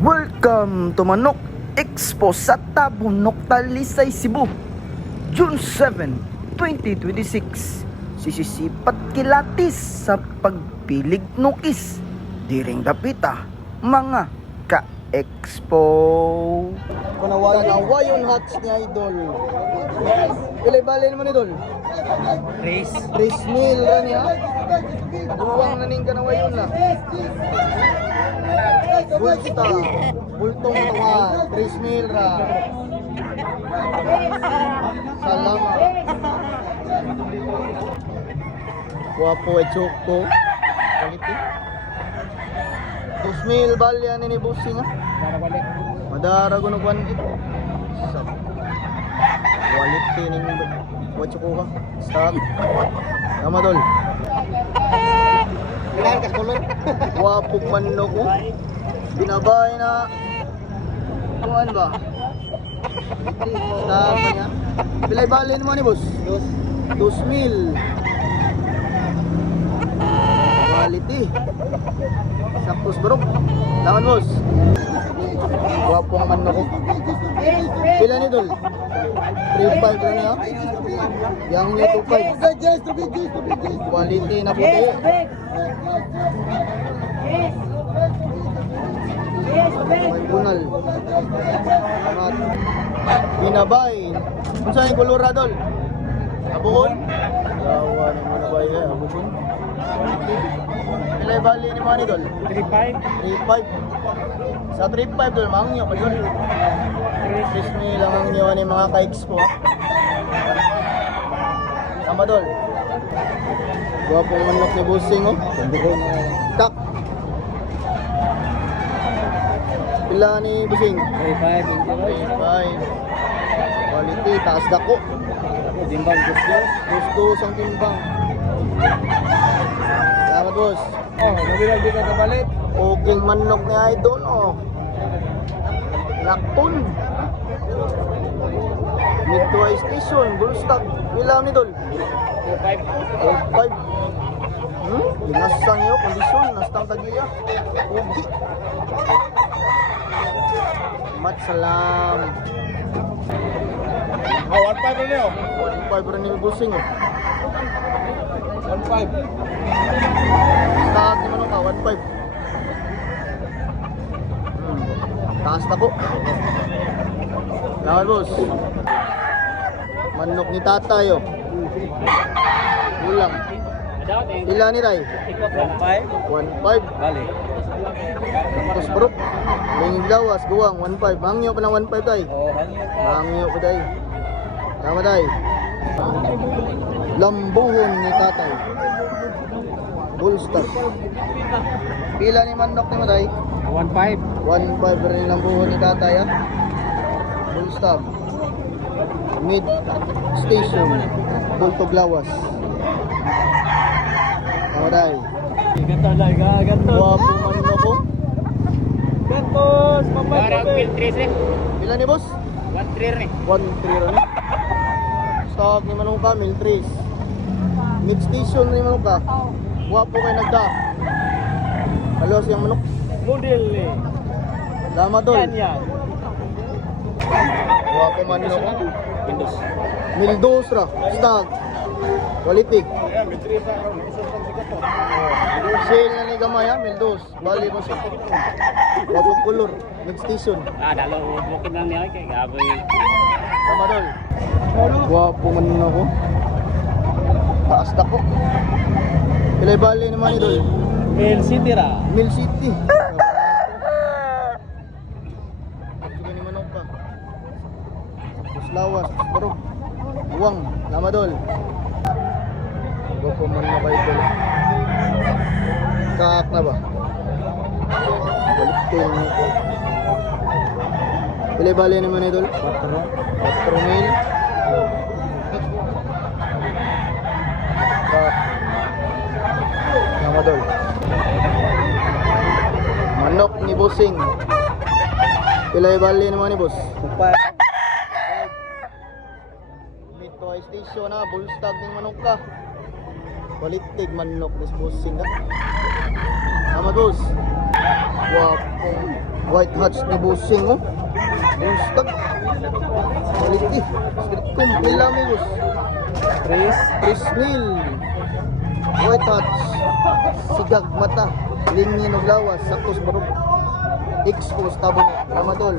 Welcome to Manok Expo sa Tabunok, Talisay, Cebu. June 7, 2026. Sisisipat kilatis sa pagpilig nukis. Diring dapita, mga ka-expo. Kanawa yung hats ni Idol. Pilay balin mo ni Idol? Trace meal ran ya. Buwang na ning kanawa yun na. Bulsta, bultong tawa, trace meal ra. Salamat. Guwapo e choko. Quality. Trace meal balya ni Busing ha. Madara ko nung 1 sab quality ning watch ko ka stop tama dol kailan ka kulot wapog manno ko binabay na kuan ba stop niya bilay balin mo ni boss 2,000 quality saktos bro lawan boss wapong manno ko pila ni dol 3.5 na niya yang niya 2.5 quality na puti may bunal amat binabay kung saan yung kulura dol abuhon yawa ni binabay abuhon pilay bali ni mga ni dol 3.5 sa 3.5 dol mangyo pa dol Chris ni lang ang niwa ni mga ka-expo sama dol guwapong manok ni Busing oh tak pila ni Busing 3.5 quality taas dako timbang gusto sang timbang salamat boss mabilang di ka kapalit oging manok ni Idol oh lakton Midway Station, Bullstock, ilam ni Dol? 4.5 Linasang iyo, kondisyon, nastang tagiya Ugi Mat salam 1.5 rin yun 1.5 rin yung Busing 1.5 Stock naman ka, 1.5 Taas na po lawan boss manok ni tatay oh ulang ila ni Ray 1.5 bali terus bro lingig lawas guwang 1.5 mangyo pa ng 1.5 tay mangyo pa tay tama tay lambuhon ni tatay bullstock pila ni manok ni mo tay 1.5 rin lang buho ni tatay ha full stop mid station Bultog Lawas Aray gato lang gato wapo man na po gatos papay pila ni boss 1.3 rin 1.3 rin stock ni manong ka mil 3 mid station ni manong ka wapo kay nagda halos yung manok model eh. Lama tol. Wapo man no. Mildos ra. Stag. Quality. Sale na ni gamay ha, Mildos. Bali mo siya. Wapo color. Next station. Dalo bukid lang niya kay gaboy. Lama tol. Wapo man no. Taas na ko. Pilay bali naman idol. Mill City ra. Mill City. Lawas, bro. Buwang, lamadol. Gopo man na ba ito? Kaak na ba? Balikin mo ito. Bali naman ito? 4,000. Kaak. Lamadol. Manok ni Busing. Pilay bali naman ni boss. Midway Station na, bullstag ng manok ka. Qualitig manok ni Busing ka. Tama boss. Wapong white hats ni Busing, oh. Yung stock. Maliki. Kumpila mo, boss. Chris Mill. White hats. Sigag mata. Lingin o lawas. Saktos barog. Expos tabon. Ramadol.